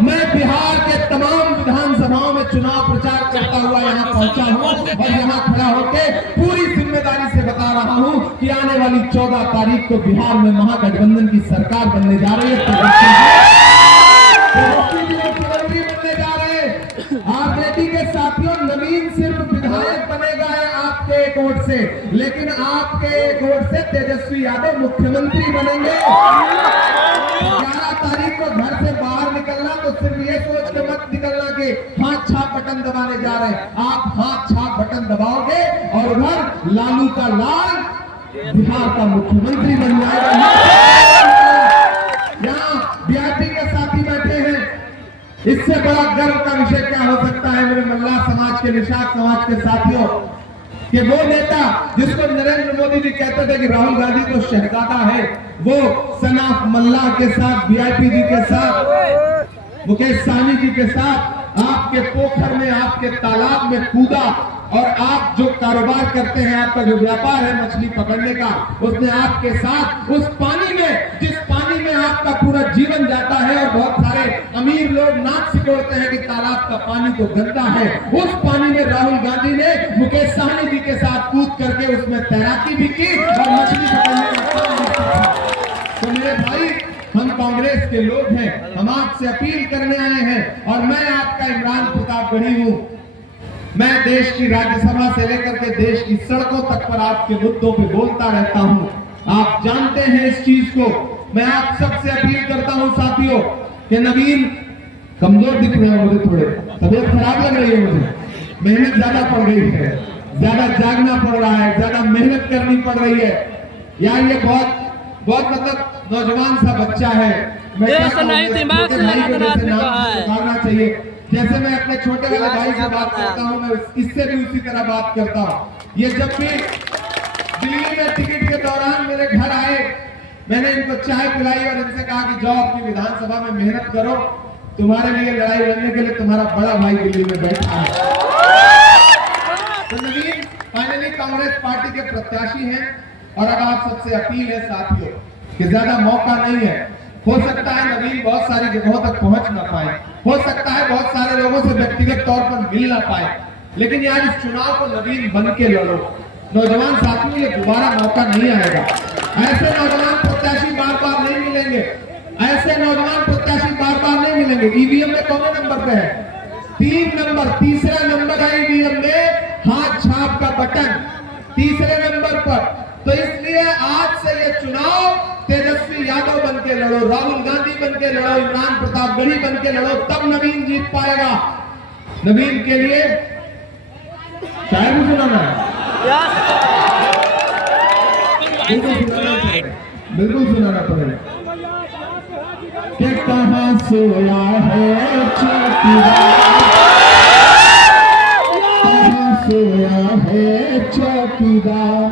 मैं बिहार के तमाम विधानसभाओं में चुनाव प्रचार करता हुआ यहाँ पहुंचा हूँ और यहाँ खड़ा होकर पूरी जिम्मेदारी से बता रहा हूँ कि आने वाली 14 तारीख को बिहार में महागठबंधन की सरकार बनने जा रही है। मुख्यमंत्री बनने जा रहे हैं। आप देखिए साथियों, नवीन सिर्फ विधायक बनेगा है आपके एक वोट से, लेकिन आपके एक वोट से तेजस्वी यादव मुख्यमंत्री बनेंगे। 11 तारीख को घर से बाहर निकलना तो सिर्फ ये सोच के मत निकलना कि हाथ छाप बटन दबाने जा रहे हैं। आप हाथ छाप बटन दबाओगे और उधर लालू का लाल बिहार का मुख्यमंत्री बन जाएगा। यहाँ बीआरपी के साथी बैठे हैं, इससे बड़ा गर्व का विषय क्या हो सकता है मेरे मल्लाह समाज के, निषाद समाज के साथियों, कि वो नेता जिसको नरेंद्र मोदी जी कहते थे कि राहुल गांधी तो शहजादा है, वो सनाफ मल्लाह के साथ, वीआईपी जी के साथ, मुकेश सहनी जी के साथ आपके पोखर में, आपके तालाब में कूदा और आप जो कारोबार करते हैं, आपका जो व्यापार है मछली पकड़ने का, उसने आपके साथ उस पानी में, जिस पानी में आपका पूरा जीवन जाता है और बहुत सारे अमीर लोग नाक सिकोड़ते हैं कि तालाब का पानी तो गंदा है, उस पानी में राहुल गांधी ने मुकेश सहनी जी के साथ कूद करके उसमें तैराकी भी की और मछली पकड़ने का काम भी किया। तो मेरे भाई, हम कांग्रेस के लोग हैं, हम आपसे अपील करने आए हैं और मैं आपका इमरान प्रतापगढ़ी हूं। मैं देश की राज्यसभा से लेकर के देश की सड़कों तक पर आपके मुद्दों पे बोलता रहता हूं, आप जानते हैं इस चीज को। मैं आप सबसे अपील करता हूं साथियों कि नवीन कमजोर दिख रहे हैं मुझे, थोड़े तबीयत खराब लग रही है मुझे, मेहनत ज्यादा पड़ रही है, ज्यादा जागना पड़ रहा है, ज्यादा मेहनत करनी पड़ रही है यार। ये बहुत मतलब नौजवान सा बच्चा है, मैं दिमाग से चाहिए। जैसे मैं अपने छोटे वाले भाई से बात करता हूँ, मैं इससे भी उसी तरह बात करता हूँ। ये जब भी दिल्ली में टिकट के दौरान मेरे घर आए, मैंने इनको चाय पिलाई और इनसे कहा कि जाओ अपनी विधानसभा में मेहनत करो, तुम्हारे लिए लड़ाई लड़ने के लिए तुम्हारा बड़ा भाई दिल्ली में बैठा है। तो नवीन फाइनली कांग्रेस पार्टी के प्रत्याशी हैं और अब आप सबसे अपील है साथियों कि ज्यादा मौका नहीं है। हो सकता है नवीन बहुत सारी जगहों तक पहुंच ना पाए, हो सकता है बहुत सारे लोगों से व्यक्तिगत तौर पर मिल ना पाए, लेकिन यार इस चुनाव को नवीन बन के लड़ो। नौजवान साथियों, ये दोबारा मौका नहीं आएगा। ऐसे नौजवान प्रत्याशी बार बार नहीं मिलेंगे, ऐसे नौजवान प्रत्याशी बार बार नहीं मिलेंगे। ईवीएम में कौन नंबर पे है? 3 नंबर, तीसरा नंबर है ईवीएम में हाथ छाप का बटन, तीसरे नंबर पर। तो इसलिए आज से ये चुनाव तेजस्वी यादव बन के लड़ो, राहुल गांधी बन के लड़ो, इमरान प्रतापगढ़ी बन के लड़ो, तब नवीन जीत पाएगा। नवीन के लिए शायद भी सुनाना है, बिल्कुल सुनाना पड़ेगा कि कहां सोया है चौकीदार, कहां सोया है चौकीदार,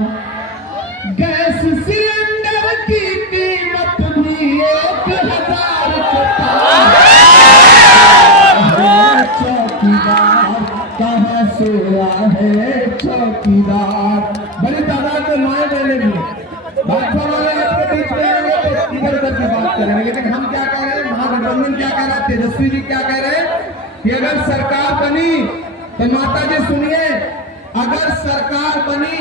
गैस सिलेंडर की कीमत भी 1000 के पार है चौकीदार, कहां सोया है चौकीदार। बड़ी तादाद में माए देने भी भाजपा वाले आपके बीच में आएंगे तो इधर उधर की बात करेंगे, लेकिन हम क्या कह रहे हैं, महागठबंधन क्या कह रहा है, तेजस्वी जी क्या कह रहे हैं कि अगर सरकार बनी तो माता जी सुनिए, अगर सरकार बनी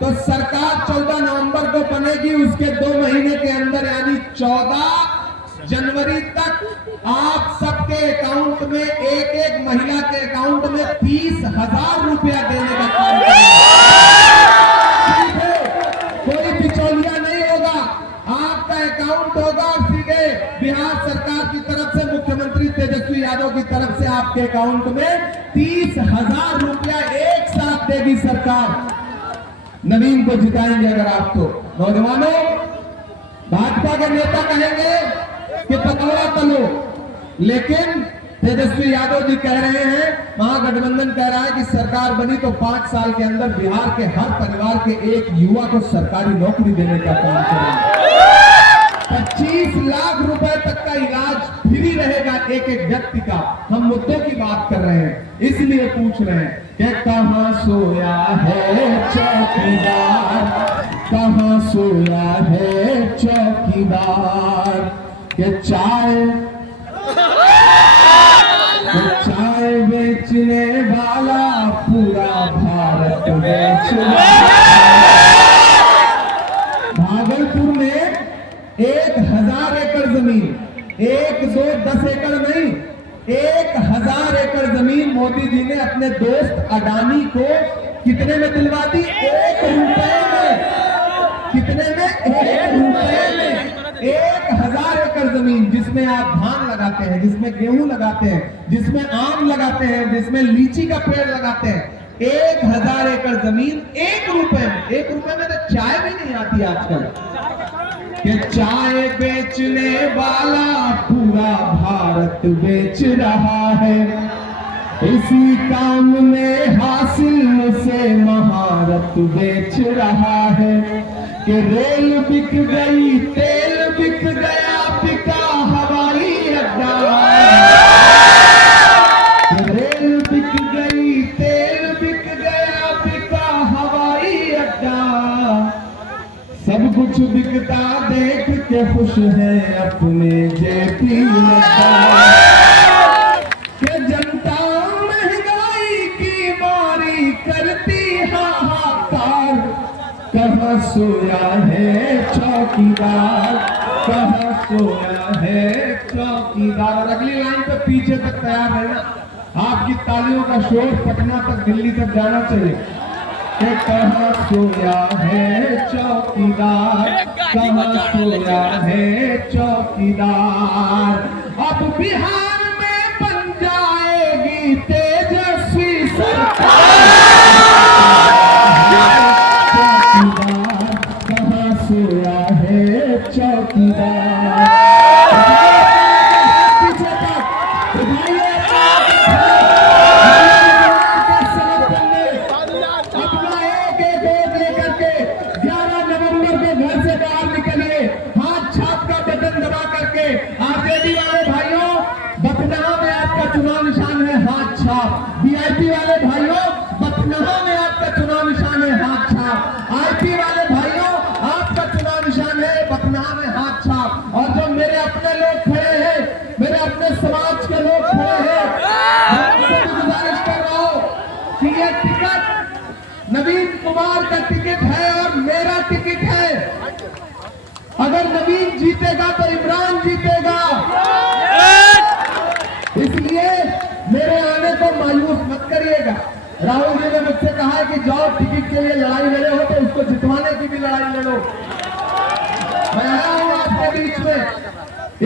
तो सरकार 14 नवंबर को बनेगी, उसके 2 महीने के अंदर यानी 14 जनवरी तक आप सबके अकाउंट में, एक एक महिला के अकाउंट में 30,000 रुपया देने का काम करेंगे। कोई बिचौलिया नहीं होगा, आपका अकाउंट होगा सीधे बिहार सरकार की तरफ से, मुख्यमंत्री तेजस्वी यादव की तरफ से आपके अकाउंट में 30,000 रुपया एक साथ देगी सरकार। नवीन को जिताएंगे अगर आप तो। नौजवानों, भाजपा के नेता कहेंगे कि पकौड़ा तलो, लेकिन तेजस्वी यादव जी कह रहे हैं, महागठबंधन कह रहा है कि सरकार बनी तो 5 साल के अंदर बिहार के हर परिवार के एक युवा को सरकारी नौकरी देने का काम करेंगे। 25 लाख रुपए तक का इलाज फ्री रहेगा एक एक व्यक्ति का। हम मुद्दों की बात कर रहे हैं, इसलिए पूछ रहे हैं कि कहां सोया है चौकीदार, कहां सोया है चौकीदार, के चाय बेच भागलपुर में 1000 एकड़ जमीन, 1, 2, 10 एकड़ नहीं, 1000 एकड़ जमीन मोदी जी ने अपने दोस्त अडानी को कितने में दिलवा दी? 1 रुपए में। कितने में? 1 रुपए में 1000 एकड़ जमीन, जिसमें आप धान लगाते हैं, जिसमें गेहूं लगाते हैं, जिसमें आम लगाते हैं, जिसमें लीची का पेड़ लगाते हैं, 1000 एकड़ जमीन 1 रुपए में। 1 रुपए में तो चाय भी नहीं आती आजकल, कि चाय बेचने वाला पूरा भारत बेच रहा है, इसी काम में हासिल से महारत बेच रहा है, कि रेल बिक गई, तेल बिक गया, बिका हवाई अड्डा, रेल बिक गई, तेल बिक गया, बिका हवाई अड्डा, सब कुछ बिकता देख के खुश है अपने जेपी नड्डा, कि जनता महंगाई की मारी करती हाहाकार, कहाँ सोया है चौकीदार, कहाँ सोया है चौकीदार। अगली लाइन पे पीछे तक तैयार है ना, आपकी तालियों का शोर पटना तक, दिल्ली तक जाना चाहिए, कि कहाँ सोया है चौकीदार, कहाँ सोया है चौकीदार। अब बिहार में बन जाएगी तेजस्वी सरकार, कहाँ सोया है चौकीदार। पीछे तक अपना एक वोट लेकर के 11 नवंबर को घर से बाहर निकलिए, हाथ छाप का बटन दबा करके। आरजेडी वाले भाइयों, बथनाहा में आपका चुनाव निशान है हाथ छाप। वीआईपी वाले भाइयों, बथनाहा में आपका चुनाव निशान है हाथ छाप। आईपी वाले भाइयों, आपका चुनाव निशान है बथनाहा में हाथ छाप। और जो मेरे अपने लोग खड़े हैं, मेरे अपने समाज के लोग खड़े हैं, मैं आपसे भी गुजारिश कर रहा हूं कि ये टिकट नवीन कुमार का टिकट है और मेरा टिकट है। अगर नवीन जीतेगा तो इमरान जीतेगा, इसलिए मेरे आने को मायूस मत करिएगा। राहुल जी ने मुझसे कहा है कि जाओ टिकट के लिए लड़ाई लड़े हो तो उसको जितवाने की भी लड़ाई लड़ो। मैं आया हूं आपके बीच में,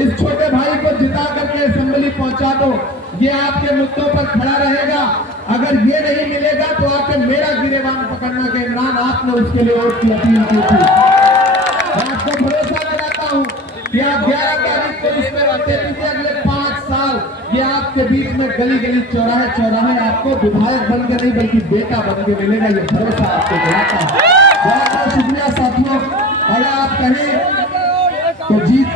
इस छोटे भाई को जिता करके असेंबली पहुंचा दो, ये आपके मुद्दों पर खड़ा रहेगा। अगर ये नहीं मिलेगा तो आके मेरा गिरेबान पकड़ना कि इमरान आपने उसके लिए वोट की अपील की थी। मैं आपको भरोसा लगाता हूं कि आप 11 तारीख को इसमें रहते थे, अगले 5 साल ये आपके बीच में गली गली चौराहे चौराहे आपको विधायक बन के नहीं बल्कि बेटा बन के मिलेगा, ये भरोसा आपको दिलाता है। बहुत बहुत शुक्रिया साथियों। अगर आप कहें